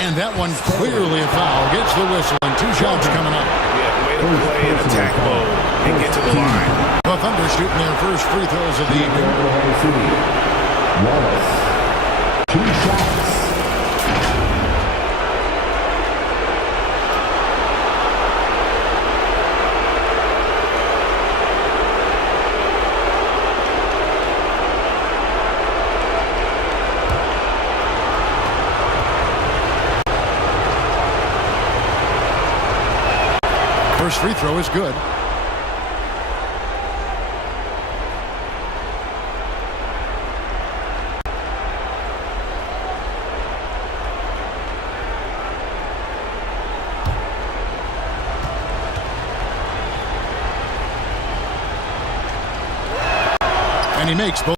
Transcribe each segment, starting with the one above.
And that one clearly a foul. Gets the whistle and 2 shots coming up. Yeah, way to play in attack mode and get to the line. The Thunder shooting their first free throws of the evening. Wallace, 2 shots. First free throw is good. And he makes both.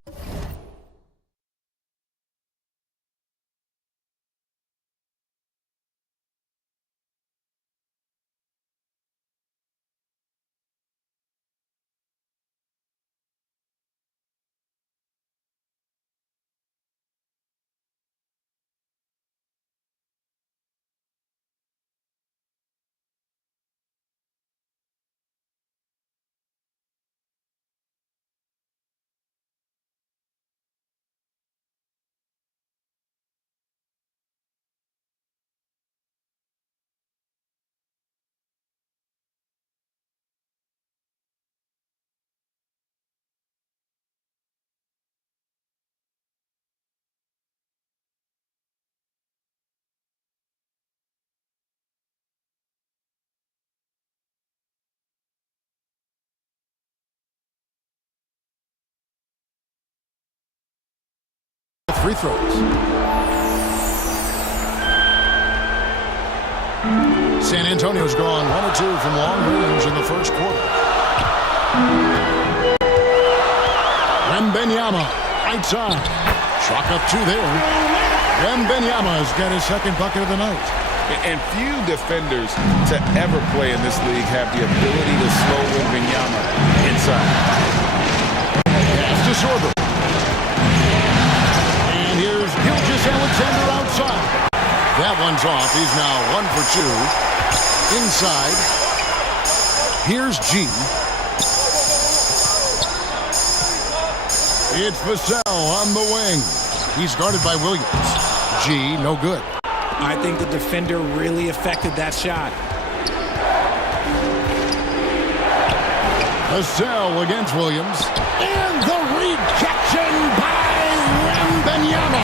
Free throws. San Antonio's gone 1 or 2 from long range in the first quarter. Wembanyama, right side. Chalk up 2 there. Wembanyama has got his second bucket of the night. And few defenders to ever play in this league have the ability to slow Wembanyama inside. Pass to Sorber. Here's Gilgeous-Alexander outside. That one's off. He's now 1 for 2. Inside. Here's G. It's Vassell on the wing. He's guarded by Williams. G, no good. I think the defender really affected that shot. Vassell against Williams. And the rejection by Wembanyama.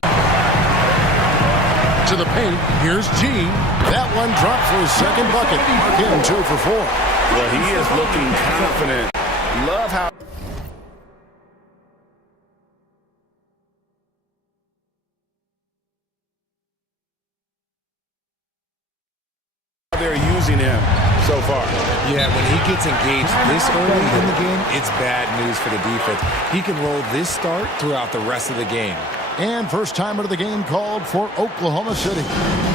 To the paint, here's G. That one dropped for his second bucket. Mark him 2 for 4. Well, he is looking confident. Love how they're using him so far. Yeah, when he gets engaged this early in the game, it's bad news for the defense. He can roll this start throughout the rest of the game. And first timer of the game called for Oklahoma City.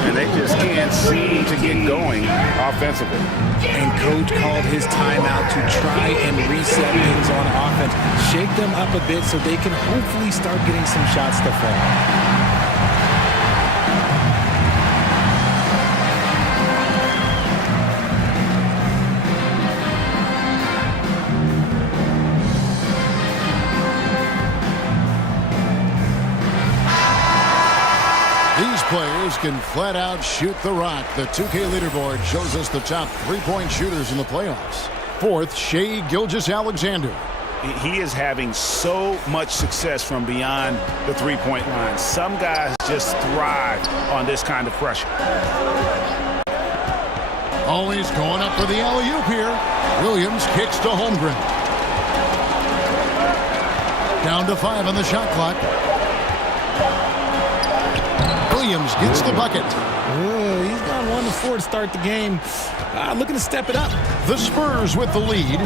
And they just can't seem to get going offensively. And coach called his timeout to try and reset things on offense. Shake them up a bit so they can hopefully start getting some shots to fall. Players can flat out shoot the rock. The 2K leaderboard shows us the top 3-point shooters in the playoffs. Fourth, Shai Gilgeous-Alexander. He is having so much success from beyond the 3-point line. Some guys just thrive on this kind of pressure. Always going up for the alley-oop here. Williams kicks to Holmgren. Down to 5 on the shot clock. Williams gets the bucket. He's gone 1 of 4 to start the game. Looking to step it up. The Spurs with the lead.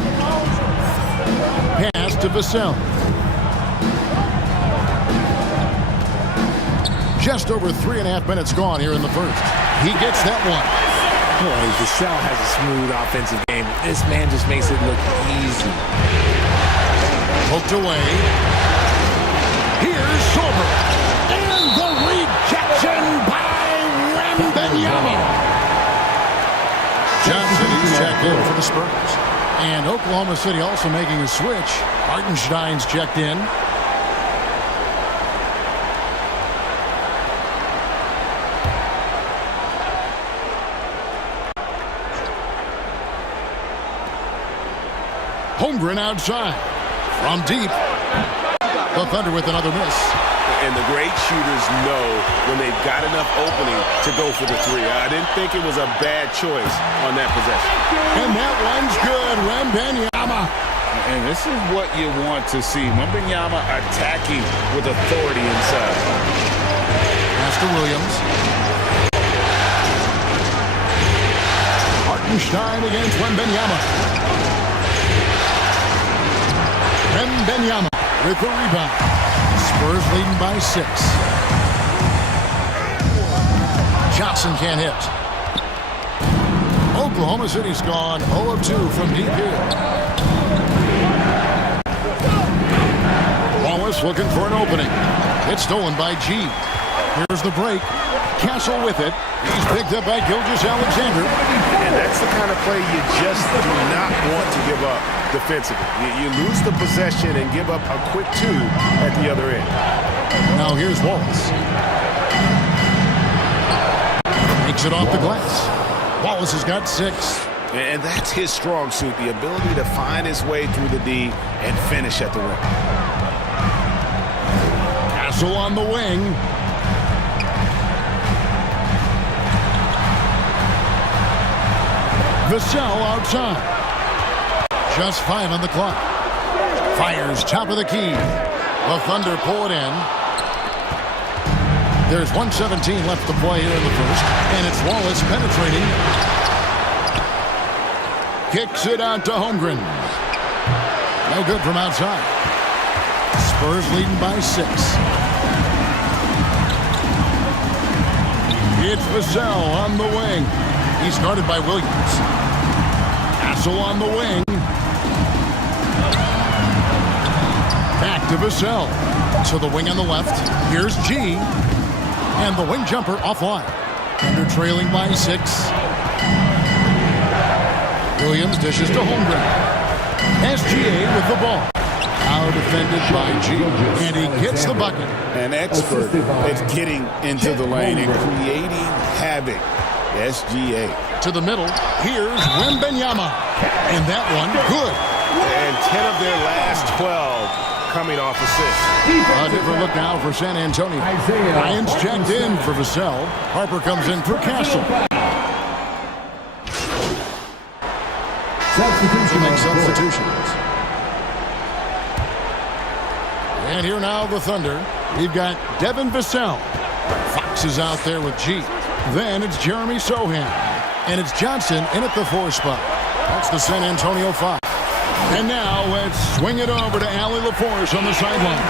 Pass to Vassell. Just over 3.5 minutes gone here in the first. He gets that one. Boy, Vassell has a smooth offensive game. This man just makes it look easy. Poked away. Here's Sorber. And the rejection by the Spurs. And Oklahoma City also making a switch. Hartenstein's checked in. Holmgren outside. From deep. The Thunder with another miss. And the great shooters know when they've got enough opening to go for the three. I didn't think it was a bad choice on that possession. And that one's good. Wembanyama. And this is what you want to see. Wembanyama attacking with authority inside. Pass to Williams. Hartenstein against Wembanyama. Wembanyama with the rebound. Spurs leading by 6. Johnson can't hit. Oklahoma City's gone 0 of 2 from deep here. Wallace looking for an opening. It's stolen by G. Here's the break. Castle with it. He's picked up by Gilgeous-Alexander. And that's the kind of play you just do not want to give up defensively. You lose the possession and give up a quick 2 at the other end. Now here's Wallace. Takes it off the glass. Wallace has got 6. And that's his strong suit, the ability to find his way through the D and finish at the rim. Castle on the wing. Vassell outside. Just 5 on the clock. Fires top of the key. The Thunder pull it in. There's 1:17 left to play here in the first. And it's Wallace penetrating. Kicks it out to Holmgren. No good from outside. Spurs leading by 6. It's Vassell on the wing. He's guarded by Williams. Castle on the wing. Back to Vassell. To the wing on the left. Here's G. And the wing jumper offline. Thunder trailing by 6. Williams dishes to Holmgren. SGA with the ball. Now defended by G. And he gets the bucket. An expert at getting into the lane and creating havoc. SGA. To the middle. Here's Wembanyama. And that one, good. And 10 of their last 12 coming off assists. A different look now for San Antonio. Ryan's checked in for Vassell. Harper comes in for Castle. To make substitutions. And here now the Thunder. We've got Devin Vassell. Fox is out there with G. Then it's Jeremy Sohan. And it's Johnson in at the 4 spot. That's the San Antonio 5. And now let's swing it over to Allie LaForce on the sideline.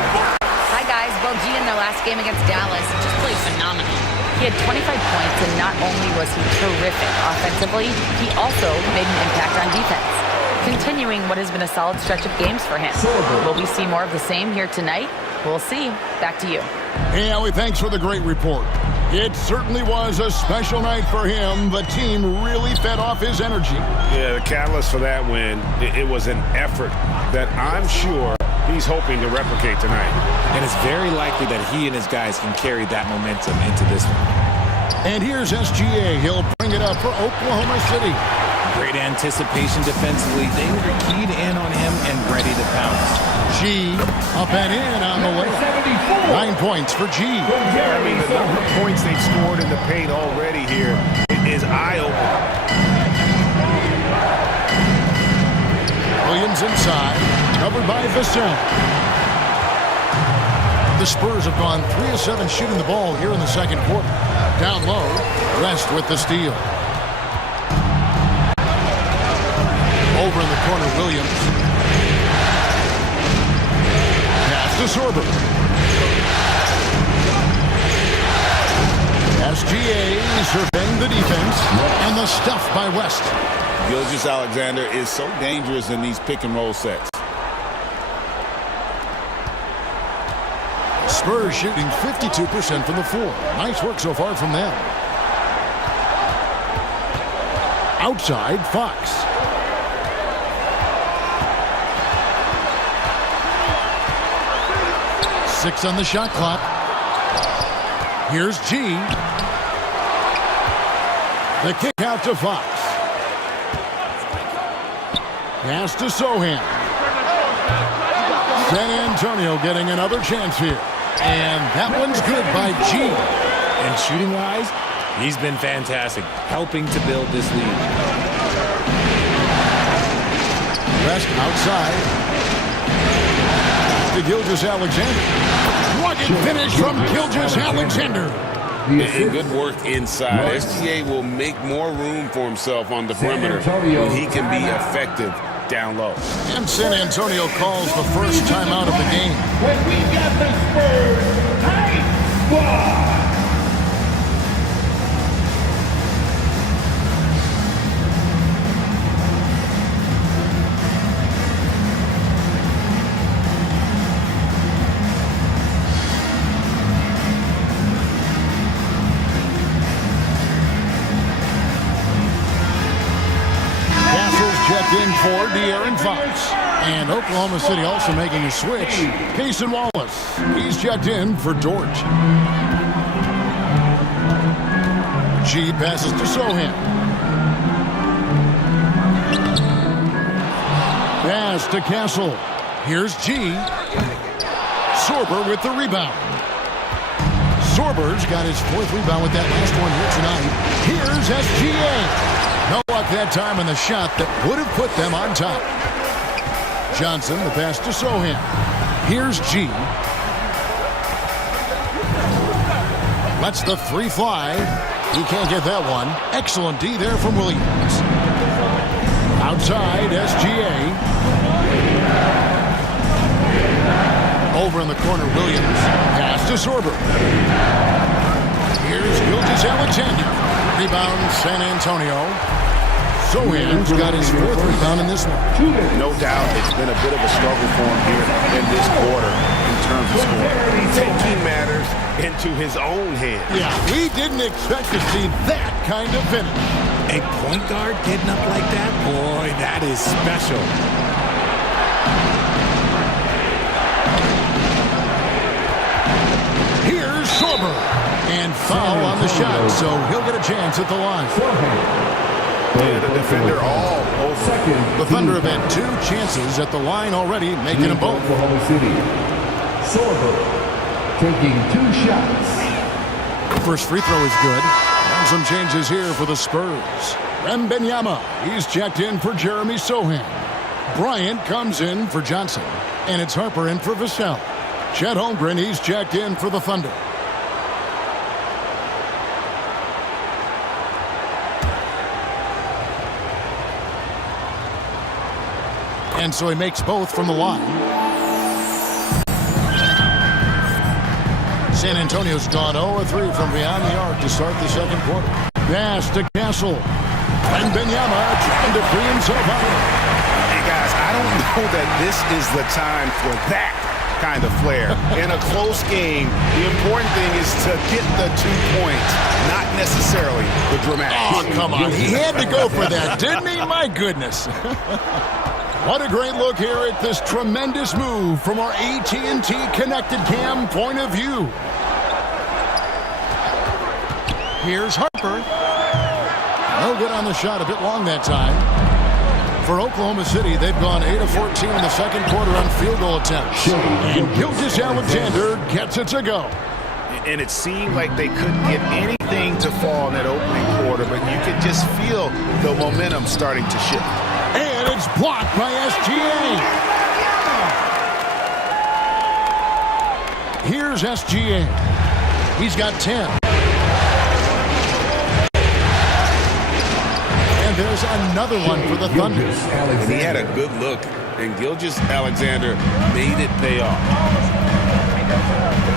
Hi, guys. Well, G in their last game against Dallas just played phenomenal. He had 25 points, and not only was he terrific offensively, he also made an impact on defense, continuing what has been a solid stretch of games for him. Will we see more of the same here tonight? We'll see. Back to you. Hey, Allie, thanks for the great report. It certainly was a special night for him. The team really fed off his energy. Yeah, the catalyst for that win, it was an effort that I'm sure he's hoping to replicate tonight. And it's very likely that he and his guys can carry that momentum into this one. And here's SGA. He'll bring it up for Oklahoma City. Great anticipation defensively. They were keyed in on him and ready to pounce. G up and in on the way. 9 points for G. Yeah, I mean, the number of points they've scored in the paint already here is eye-opening. Williams inside, covered by Vassell. The Spurs have gone 3 of 7 shooting the ball here in the second quarter. Down low, Rest with the steal. Over in the corner, Williams. Pass to Sorber. SGA surveying the defense, and the stuff by West. Gilgeous-Alexander is so dangerous in these pick-and-roll sets. Spurs shooting 52% from the floor. Nice work so far from them. Outside, Fox. 6 on the shot clock. Here's G. The kick out to Fox. Pass to Sohan. San Antonio getting another chance here. And that one's good by G. And shooting-wise, he's been fantastic, helping to build this lead. Rest outside. To Gilgeous-Alexander. Rugged finish from Gilgeous-Alexander. And good work inside. SGA will make more room for himself on the perimeter when he can be effective down low. And San Antonio calls the first timeout of the game. When we got the Spurs Ice Squad. Checked in for De'Aaron Fox. And Oklahoma City also making a switch. Cason Wallace. He's checked in for Dort. G passes to Sohan. Pass to Castle. Here's G. Sorber with the rebound. Sorber's got his 4th rebound with that last one here tonight. Here's SGA. No luck that time on the shot that would have put them on top. Johnson, the pass to Sohan. Here's G. Lets the 3 fly. He can't get that one. Excellent D there from Williams. Outside, SGA. Over in the corner, Williams. Pass to Sorber. Here's Gilgeous-Alexander. Rebound, San Antonio. Sohan's got his 4th rebound in this one. No doubt it's been a bit of a struggle for him here in this quarter in terms of scoring. Taking matters into his own hands. Yeah, we didn't expect to see that kind of finish. A point guard getting up like that? Boy, that is special. Here's Sorber. And foul on the shot, so he'll get a chance at the line. And a defender all over. The Thunder have had 2 chances at the line already, making them both. Oklahoma City. Sorber taking 2 shots. First free throw is good. And some changes here for the Spurs. Wembanyama, he's checked in for Jeremy Sohan. Bryant comes in for Johnson. And it's Harper in for Vassell. Chet Holmgren, he's checked in for the Thunder. And so he makes both from the line. San Antonio's gone 0-3 from beyond the arc to start the second quarter. Pass to Castle. And Wembanyama trying to free himself out. Hey, guys, I don't know that this is the time for that kind of flair. In a close game, the important thing is to get the 2 points, not necessarily the dramatic. Oh, come on. He had to go for that, didn't he? My goodness. What a great look here at this tremendous move from our AT&T Connected Cam point of view. Here's Harper. No good on the shot, a bit long that time. For Oklahoma City, they've gone 8 of 14 in the second quarter on field goal attempts. And Gilgeous-Alexander gets it to go. And it seemed like they couldn't get anything to fall in that opening quarter, but you could just feel the momentum starting to shift. And it's blocked by SGA. Here's SGA. He's got 10. And there's another one for the Thunder. And he had a good look, and Gilgeous-Alexander made it pay off.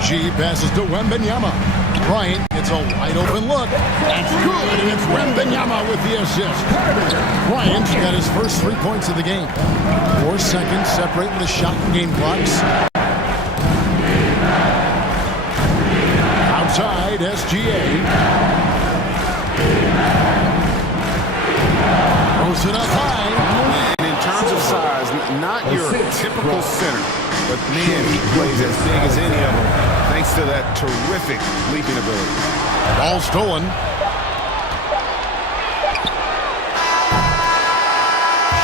G passes to Wembanyama. Bryant gets a wide open look. That's good, and it's Wembanyama with the assist. Bryant's got his first 3 points of the game. 4 seconds separating the shot and game clocks. Outside, SGA. Throws it up high. And in terms of size, not your typical center. but man, he plays as big as any of them thanks to that terrific leaping ability. Ball stolen.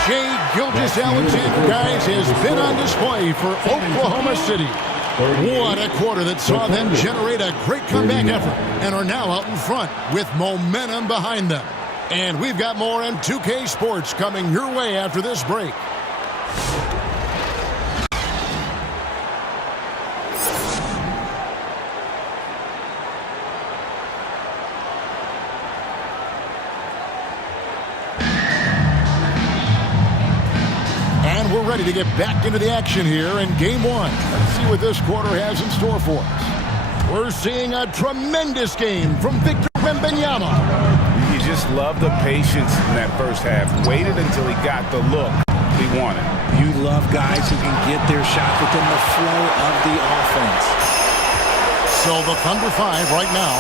Shai Gilgeous-Alexander, guys, has been on display for Oklahoma City. What a quarter that saw them generate a great comeback effort and are now out in front with momentum behind them. And we've got more M2K Sports coming your way after this break. And we're ready to get back into the action here in game one. Let's see what this quarter has in store for us. We're seeing a tremendous game from Victor Wembanyama. You just love the patience in that first half. Waited until he got the look he wanted. You love guys who can get their shot within the flow of the offense. So the Thunder 5 right now.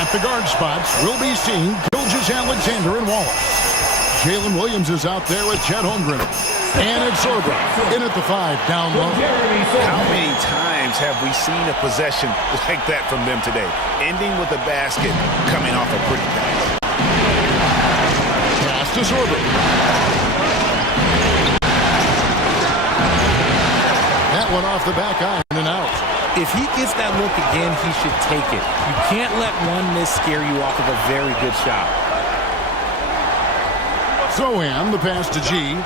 At the guard spots, we'll be seeing Gilgeous-Alexander and Wallace. Jalen Williams is out there with Chet Holmgren. And it's Sorba in at the 5, down low. How many times have we seen a possession like that from them today? Ending with a basket, coming off a pretty pass. Pass to Sorba. That one off the back iron and out. If he gets that look again, he should take it. You can't let one miss scare you off of a very good shot. Sohan, the pass to G.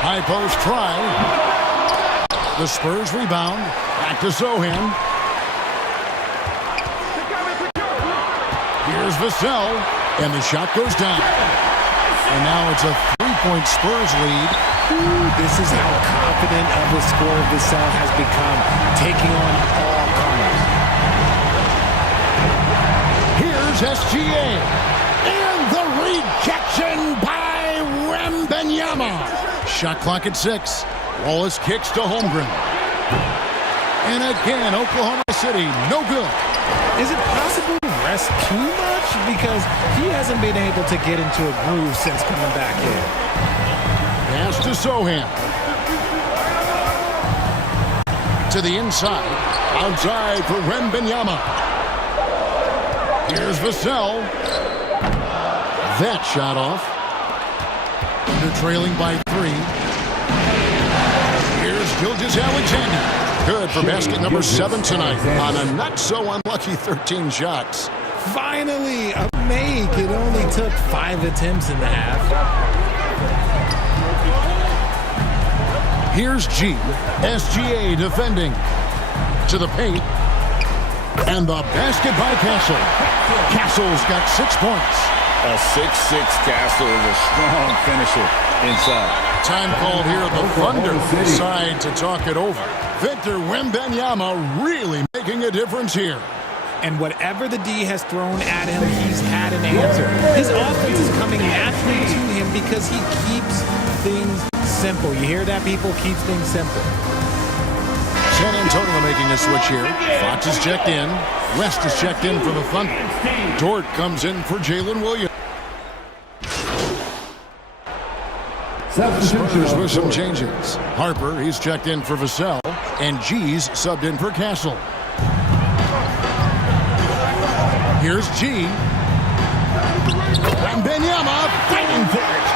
High post try. The Spurs rebound. Back to Sohan. Here's Vassell. And the shot goes down. And now it's a 3-point Spurs lead. Ooh, this is how confident of a scorer Vassell has become, taking on all comers. Here's SGA. And the rejection by Wembanyama. Shot clock at 6. Wallace kicks to Holmgren. And again, Oklahoma City, no good. Is it possible to rest too much? Because he hasn't been able to get into a groove since coming back in. Pass to Sohan. To the inside. Outside for Wembanyama. Here's Vassell. That shot off. Under trailing by 3. Here's Gilgeous-Alexander. Good for basket number 7 tonight on a not-so-unlucky 13 shots. Finally, a make. It only took 5 attempts in the half. Here's G. SGA defending. To the paint. And the basket by Castle. Castle's got 6 points. A 6'6" Castle is a strong finisher inside. Time called here. The Thunder decide to talk it over. Victor Wembanyama really making a difference here. And whatever the D has thrown at him, he's had an answer. His offense is coming naturally to him because he keeps things simple. You hear that, people? Keeps things simple. San Antonio making a switch here. Fox is checked in. West is checked in for the Thunder. Dort comes in for Jalen Williams. The Spurs with some changes. Harper, he's checked in for Vassell. And G's subbed in for Castle. Here's G. Wembanyama fighting for it.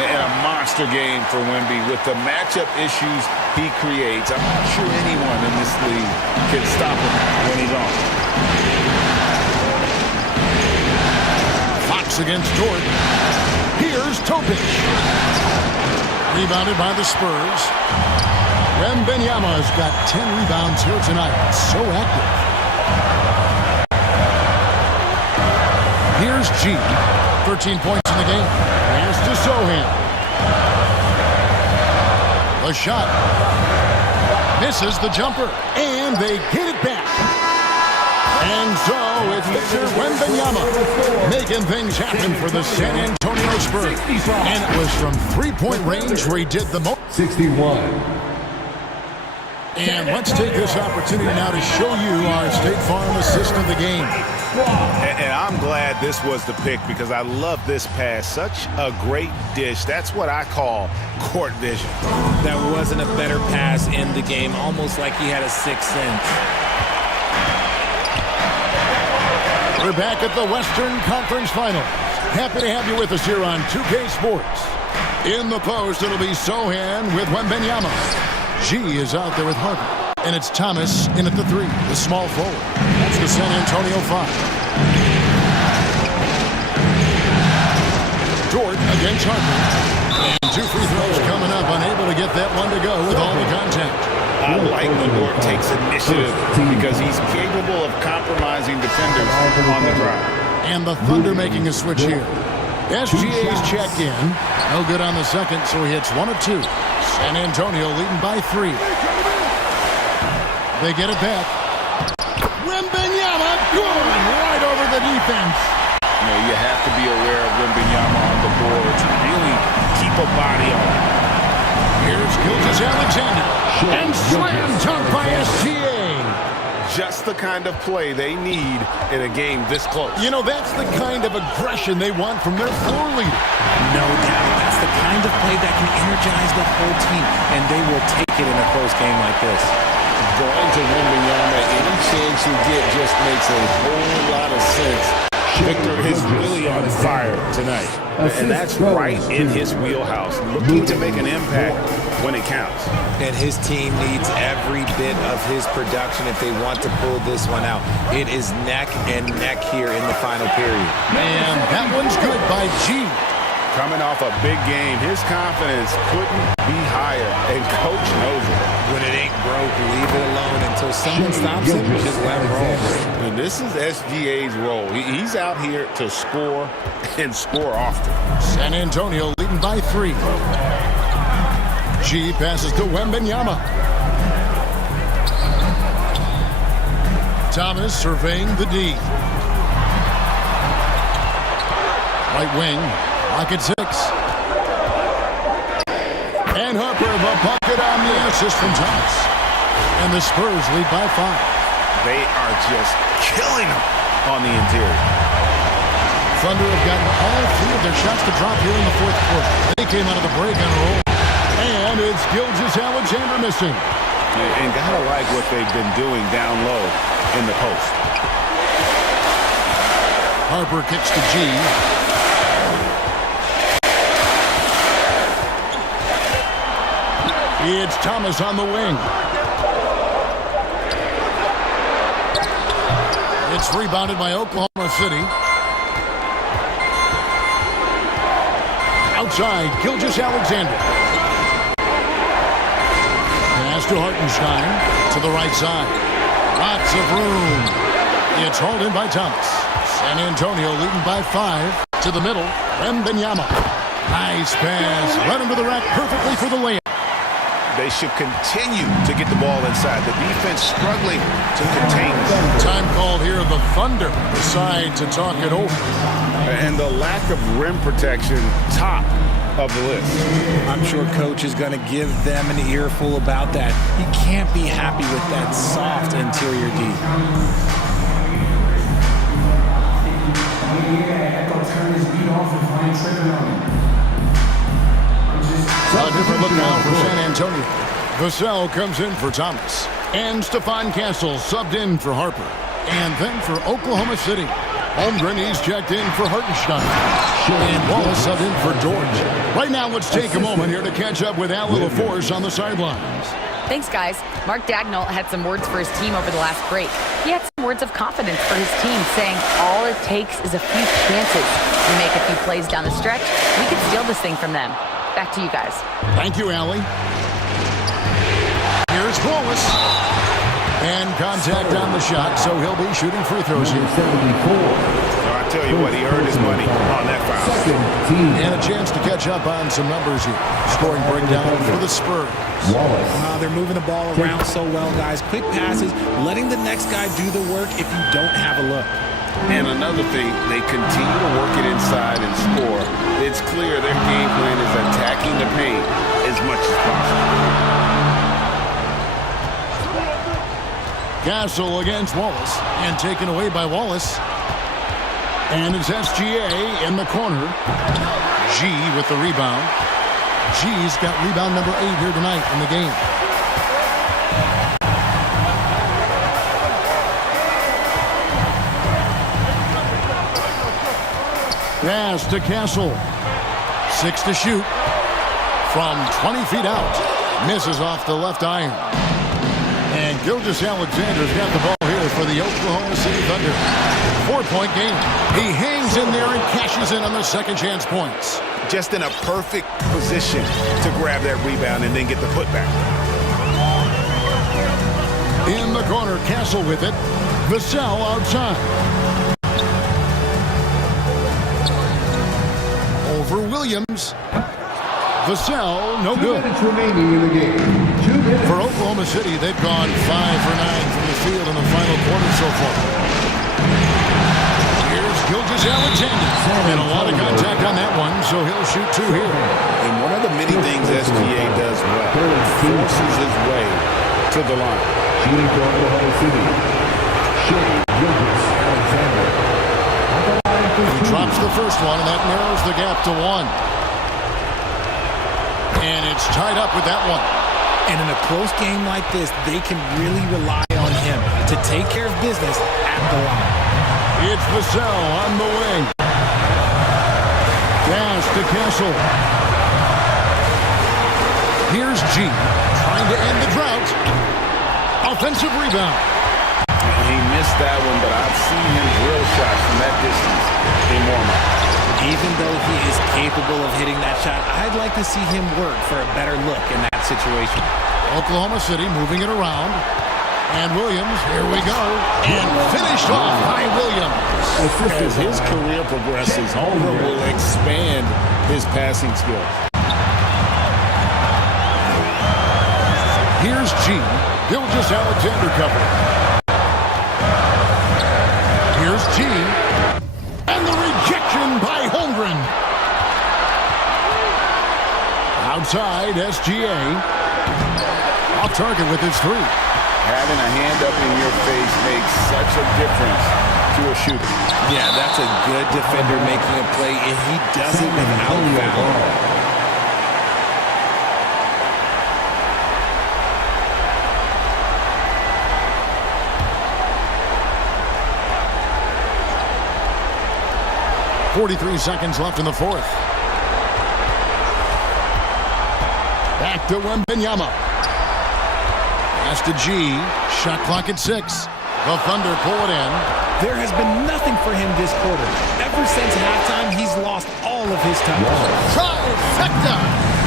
And a monster game for Wemby with the matchup issues he creates. I'm not sure anyone in this league can stop him when he's on. Fox against Dort. Here's Topic. Rebounded by the Spurs. Wembanyama's got 10 rebounds here tonight. So active. Here's G. 13 points in the game. Pass to Sohan. The shot. Misses the jumper. And they get it back. And so it's Victor Wembanyama making things happen for the San Antonio Spurs. And it was from 3-point range where he did the most. 61. And let's take this opportunity now to show you our State Farm assist of the game. And I'm glad this was the pick because I love this pass. Such a great dish. That's what I call court vision. That wasn't a better pass in the game, almost like he had a sixth sense. We're back at the Western Conference Finals. Happy to have you with us here on 2K Sports. In the post, it'll be Sohan with Wembanyama. G is out there with Harper. And it's Thomas in at the 3, the small forward. That's the San Antonio 5. Dort against Harper. And 2 free throws coming up, unable to get that one to go with all the contact. I like when Dort takes initiative because he's capable of compromising defenders on the drive. And the Thunder making a switch here. SGA's checked in. No good on the second, so he hits 1 of 2. San Antonio leading by 3. They get it back. Wembanyama going right over the defense. You have to be aware of Wembanyama on the board to really keep a body on him. Here's Gilgeous-Alexander. And slam dunk by SGA. Just the kind of play they need in a game this close. That's the kind of aggression they want from their floor leader. No doubt. That's the kind of play that can energize the whole team, and they will take it in a close game like this. Going to Wembanyama any chance you get just makes a whole lot of sense. Victor is really on fire tonight. And that's right in his wheelhouse, looking to make an impact when it counts. And his team needs every bit of his production if they want to pull this one out. It is neck and neck here in the final period. And that one's good by G. Coming off a big game, his confidence couldn't be higher, and Coach knows it. When it ain't broke, leave it alone until someone stops it. Just let it roll. And this is SGA's role. He's out here to score and score often. San Antonio leading by 3. G passes to Wembanyama. Thomas surveying the D. Right wing. Pocket 6. And Harper, the bucket on the assist from Thomas. And the Spurs lead by 5. They are just killing them on the interior. Thunder have gotten all 3 of their shots to drop here in the fourth quarter. They came out of the break on a roll. And it's Gilgeous-Alexander missing. And gotta like what they've been doing down low in the post. Harper kicks to G. It's Thomas on the wing. It's rebounded by Oklahoma City. Outside, Gilgeous-Alexander. Pass to Hartenstein. To the right side. Lots of room. It's hauled in by Thomas. San Antonio leading by 5. To the middle, Wembanyama. Nice pass. Right into the rack perfectly for the layup. They should continue to get the ball inside. The defense struggling to contain them. Time called here. The Thunder decide to talk it over. And the lack of rim protection, top of the list. I'm sure Coach is going to give them an earful about that. He can't be happy with that soft interior D. A different look now for San Antonio. Vassell comes in for Thomas. And Stephon Castle subbed in for Harper. And then for Oklahoma City, Holmgren, he's checked in for Hartenstein. And Wallace subbed in for George. Right now, let's take a moment here to catch up with Al LaForce on the sidelines. Thanks, guys. Mark Dagnall had some words for his team over the last break. He had some words of confidence for his team, saying all it takes is a few chances. We make a few plays down the stretch, we can steal this thing from them. Back to you guys. Thank you, Allie. Here's Wallace. And contact on the shot, so he'll be shooting free throws here. 74. I tell you what, he earned his money on that foul. And a chance to catch up on some numbers here. Scoring breakdown for the Spurs. Wallace. They're moving the ball around so well, guys. Quick passes, letting the next guy do the work if you don't have a look. And another thing, they continue to work it inside and score. It's clear their game plan is attacking the paint as much as possible. Castle against Wallace, and taken away by Wallace. And it's SGA in the corner. G with the rebound. G's got rebound number 8 here tonight in the game. Pass to Castle. 6 to shoot. From 20 feet out. Misses off the left iron. And Gilgeous-Alexander's got the ball here for the Oklahoma City Thunder. 4-point game. He hangs in there and cashes in on the second chance points. Just in a perfect position to grab that rebound and then get the putback. In the corner, Castle with it. Vassell outside. Over Williams. Vassell, no good. 2 minutes remaining in the game. 2 minutes. For Oklahoma City, they've gone 5 for 9 from the field in the final quarter so far. Here's Gilgeous-Alexander. And a lot of contact on that one, so he'll shoot 2 here. And one of the many things SGA does well, forces his way to the line. Shooting for Oklahoma City. Shea Gilgeous-Alexander. He drops the first one, and that narrows the gap to 1. And it's tied up with that one. And in a close game like this, they can really rely on him to take care of business at the line. It's Vassell on the wing. Pass to Castle. Here's G, trying to end the drought. Offensive rebound. He missed that one, but I've seen him drill shots from that distance in warm-up. Even though he is capable of hitting that shot, I'd like to see him work for a better look in that situation. Oklahoma City moving it around. And Williams, here we go. And finished off by Williams. As his career progresses, Holmgren will expand his passing skills. Here's G. Gilgeous-Alexander cover. Here's G. And the rejection by Holmgren. Outside, SGA. Off target with his 3. Having a hand up in your face makes such a difference to a shooter. Yeah, that's a good defender making a play, and he does it without foul. .43 seconds left in the fourth. Back to Wembanyama. Pass to G. Shot clock at 6. The Thunder pull it in. There has been nothing for him this quarter. Ever since halftime, he's lost all of his touch. Trifecta.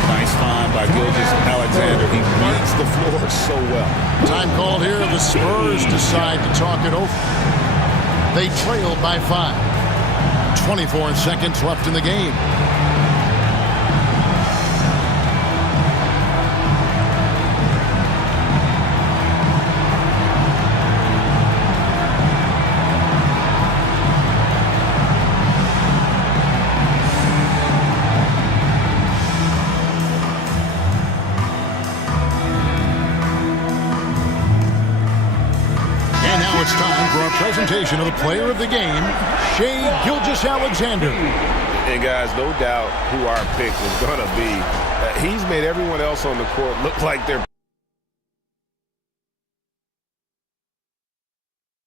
Nice find by Gilgeous-Alexander. He reads the floor so well. Time called here. The Spurs decide to talk it over. They trail by 5. 24 seconds left in the game. And now it's time for our presentation of the player of the game, Shea Gilgeous-Alexander. And guys, no doubt who our pick was going to be. He's made everyone else on the court look like they're